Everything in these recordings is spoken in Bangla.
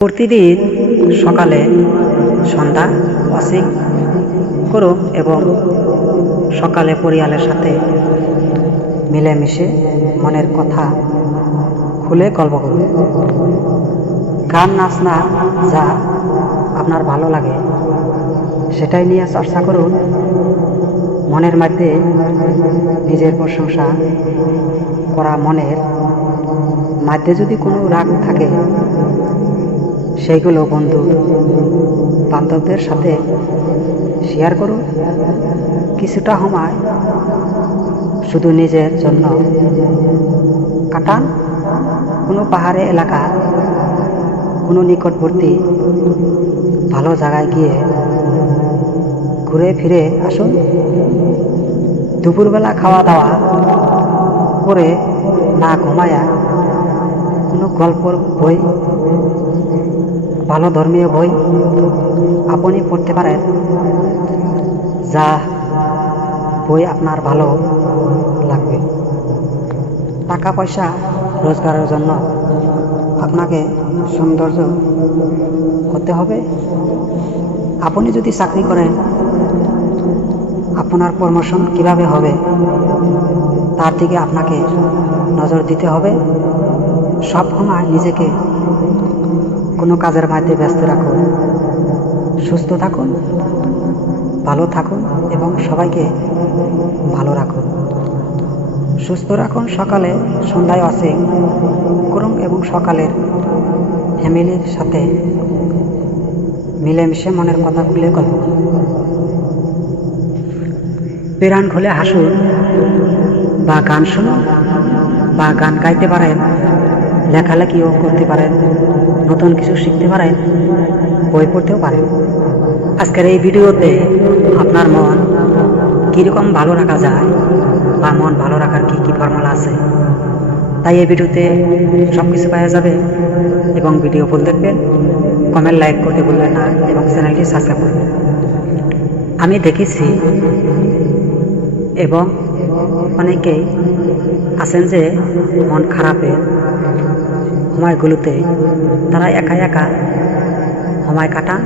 প্রতিদিন সকালে সন্ধ্যা ওয়াশিং করুন এবং সকালে পরিয়ালের সাথে মিলেমিশে মনের কথা খুলে গল্প করুন গান, নাচ, না, যা আপনার ভালো লাগে, সেটাই নিয়ে চর্চা করুন। মনের মধ্যে নিজের প্রশংসা করা মনের মধ্যে যদি কোনো রাগ থাকে সেইগুলো বন্ধু, বান্ধবদের সাথে শেয়ার করুন কিছুটা সময় শুধু নিজের জন্য কাটান। কোনো পাহাড়ে এলাকা, কোনো নিকটবর্তী ভালো জায়গায় গিয়ে ঘুরে ফিরে আসুন। দুপুরবেলা খাওয়া দাওয়া করে না ঘুমায়া কোনো গল্পর বই ভালো ধর্মীয় বই আপনি পড়তে পারেন যা বই আপনার ভালো লাগবে। টাকা পয়সা রোজগারের জন্য আপনাকে সৌন্দর্য হতে হবে। আপনি যদি চাকরি করেন আপনার প্রমোশন কীভাবে হবে তার দিকে আপনাকে নজর দিতে হবে। সব সময় নিজেকে কোনো কাজের মধ্যে ব্যস্ত রাখুন। সুস্থ থাকুন, ভালো থাকুন এবং সবাইকে ভালো রাখুন। সুস্থ রাখুন সকালে, সন্ধ্যায় আসে করুন এবং সকালের ফ্যামিলির সাথে মিলেমিশে মনের কথা খুলে গল্প প্রাণ খুলে হাসুন বা গান শুনুন বা গান গাইতে পারেন, লেখালেখিও করতে পারেন। নতুন কিছু শিখতে পারেন, বই পড়তেও পারেন। আজকের এই ভিডিওতে আপনার মন কীরকম ভালো রাখা যায় বা মন ভালো রাখার কী কী ফর্মুলা আছে, তাই এই ভিডিওতে সব কিছু পাওয়া যাবে এবং ভিডিও ফুল দেখবেন কমেন্ট লাইক করতে ভুলবেন না এবং চ্যানেলটি সাবস্ক্রাইব করবেন। আমি দেখেছি এবং অনেকেই আছেন যে মন খারাপের সময়গুলোতে তারা একা একা সময় কাটান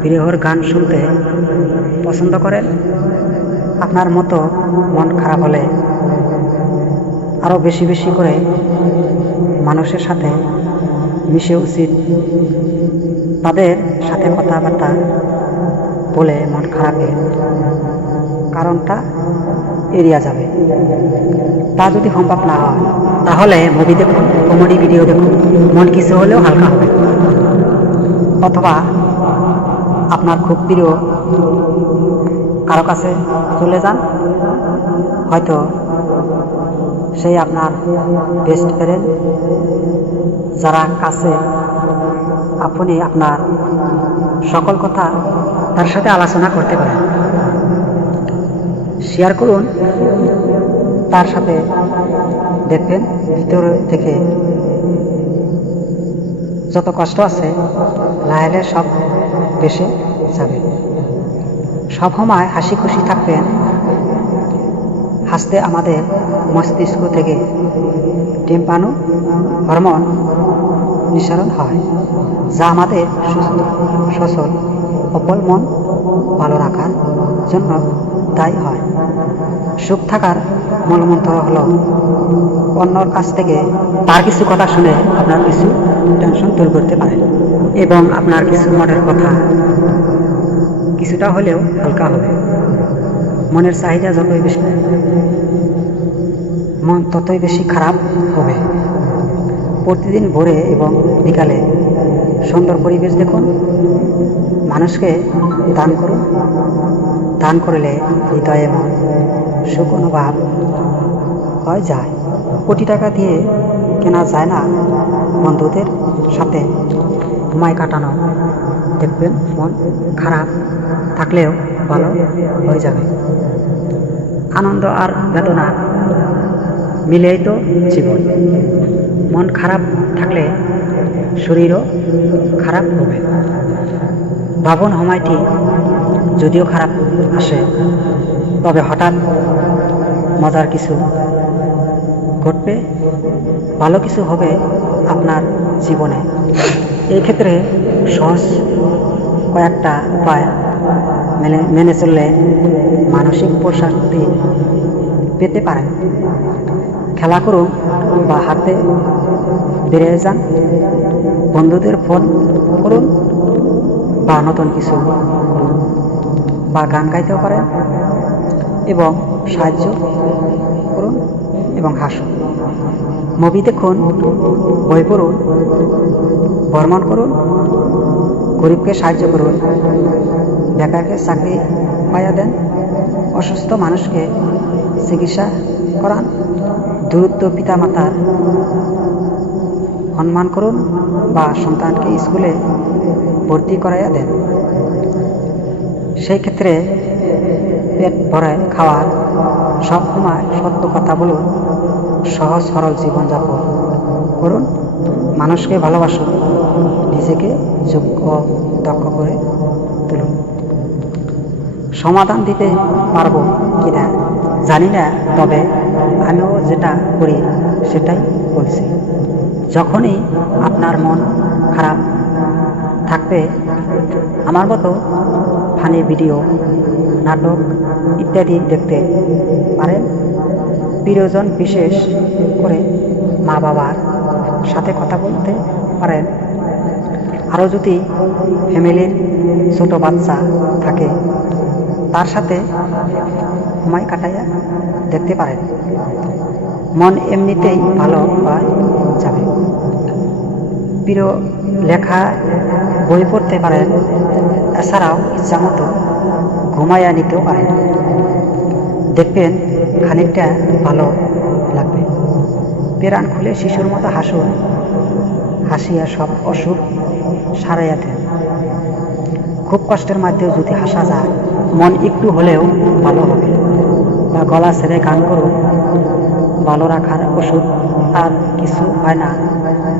বিরহর গান শুনতে পছন্দ করেন। আপনার মতো মন খারাপ হলে আরও বেশি বেশি করে মানুষের সাথে মিশে উচিত। তাদের সাথে কথাবার্তা বলে মন খারাপের কারণটা এড়িয়ে যাবে। তা যদি সম্ভব না হয়, তাহলে মুভি দেখুন কমেডি ভিডিও দেখুন, মন কিছু হলেও হালকা হবে। অথবা আপনার খুব প্রিয় কারও কাছে চলে যান, হয়তো সেই আপনার বেস্ট ফ্রেন্ড যারা কাছে আপনি আপনার সকল কথা তার সাথে আলোচনা করতে পারেন। শেয়ার করুন, তার সাথে দেখবেন ভিতরে থেকে যত কষ্ট আছে লাহেলে সব বেসে যাবে। সব সময় হাসি খুশি থাকবেন, হাসতে আমাদের মস্তিষ্ক থেকে টিম্পানু হরমোন নিঃসরণ হয়, যা আমাদের সুস্থ, সচল অপল মন ভালো রাখার জন্য দায়ী হয়। সুখ থাকার মূলমন্ত্র হলো, অন্যর কাছ থেকে তার কিছু কথা শুনে আপনার কিছু টেনশন দূর করতে পারেন এবং আপনার কিছু মনের কথা কিছুটা হলেও হালকা হবে। মনের চাহিদা যতই বেশি, মন ততই বেশি খারাপ হবে। প্রতিদিন ভোরে এবং বিকালে সুন্দর পরিবেশ দেখুন। মানুষকে দান করুন। দান করলে হৃদয়ে মন সুখ অনুভব হয়, যায়। কোটি টাকা দিয়ে কেনা যায় না বন্ধুদের সাথে। সময় কাটানো, দেখবেন মন খারাপ থাকলেও ভালো হয়ে যাবে। আনন্দ আর বেদনা মিলেই তো জীবন। মন খারাপ থাকলে শরীরও খারাপ হবে। ভাবন সময়টি যদিও খারাপ আসে, তবে হঠাৎ মজার কিছু ঘটবে, ভালো কিছু হবে আপনার জীবনে। এই ক্ষেত্রে সহজ কয়েকটা উপায় মেনে মেনে চললে মানসিক প্রশান্তি পেতে পারেন। খেলা করুন বা হাতে বেরিয়ে যান বন্ধুদের ফোন করুন বা নতুন কিছু বা গান গাইতেও পারেন এবং সাহায্য করুন এবং হাসুন। মুভি দেখুন, বই পড়ুন ভ্রমণ করুন, গরিবকে সাহায্য করুন, বেকারকে চাকরি পাইয়া দেন, অসুস্থ মানুষকে চিকিৎসা করান দূরত্ব পিতামাতার সম্মান করুন বা সন্তানকে স্কুলে ভর্তি করাইয়া দেন। সেই ক্ষেত্রে পেট ভরায় খাওয়ার সব সময় সত্য কথা বলুন, সহজ সরল জীবনযাপন করুন, মানুষকে ভালোবাসুন, নিজেকে যোগ্য, দক্ষ করে তুলুন। সমাধান দিতে পারব কি না জানি না, তবে আমিও যেটা করি সেটাই বলছি। যখনই আপনার মন খারাপ থাকবে, আমার মতো ফানি ভিডিও, নাটক ইত্যাদি দেখতে পারেন। প্রিয়জন বিশেষ করে মা বাবার সাথে কথা বলতে পারেন। আরও যদি ফ্যামিলির ছোট বাচ্চা থাকে, তার সাথে সময় কাটাইয়া দেখতে পারেন। মন এমনিতেই ভালো হয়ে যাবে। প্রিয় লেখা, বই পড়তে পারেন, এছাড়াও ইচ্ছা মতো ঘুমাইয়া নিতেও পারেন। দেখবেন খানিকটা ভালো লাগবে। পেরান খুলে শিশুর মতো হাসুন, হাসিয়া সব অসুখ সারাইয়া দেন। খুব কষ্টের মধ্যেও যদি হাসা যায়, মন একটু হলেও ভালো হবে। বা গলা ছেড়ে গান করুন ভালো রাখার ওষুধ আর কিছু হয় না।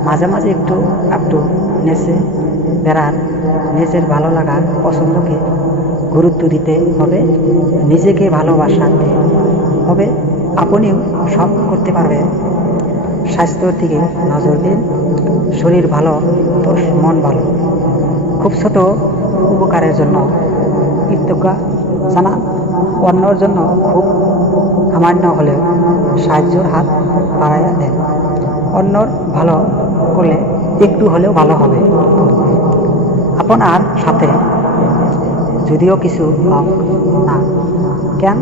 মাঝে মাঝে একটু একটু নেচে বেড়ান নিজের ভালো লাগা পছন্দকে গুরুত্ব দিতে হবে, নিজেকে ভালোবাসাতে হবে। আপনিও সব করতে পারবেন। স্বাস্থ্যর দিকে নজর দিন, শরীর ভালো তো মন ভালো। খুব ছোট উপকারের জন্য কৃতজ্ঞ জানা, অন্যর জন্য খুব সামান্য হলেও সাহায্যর হাত বাড়াইয়া দেন। অন্যর ভালো করলে একটু হলেও ভালো হবে। আপনার সাথে যদিও কিছু হোক না। কেন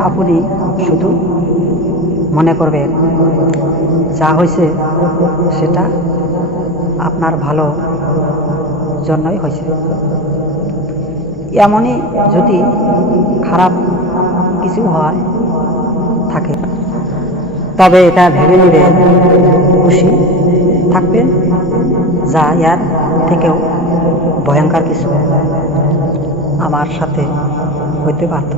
আপনি শুধু মনে করবেন, যা হয়েছে সেটা আপনার ভালো জন্যই হয়েছে। এমনই যদি খারাপ কিছু হয়, থাকে। তবে এটা ভেবে নিবে খুশি থাকবে, যা ইয়ার থেকেও ভয়ঙ্কর কিছু আমার সাথে হইতে পারত।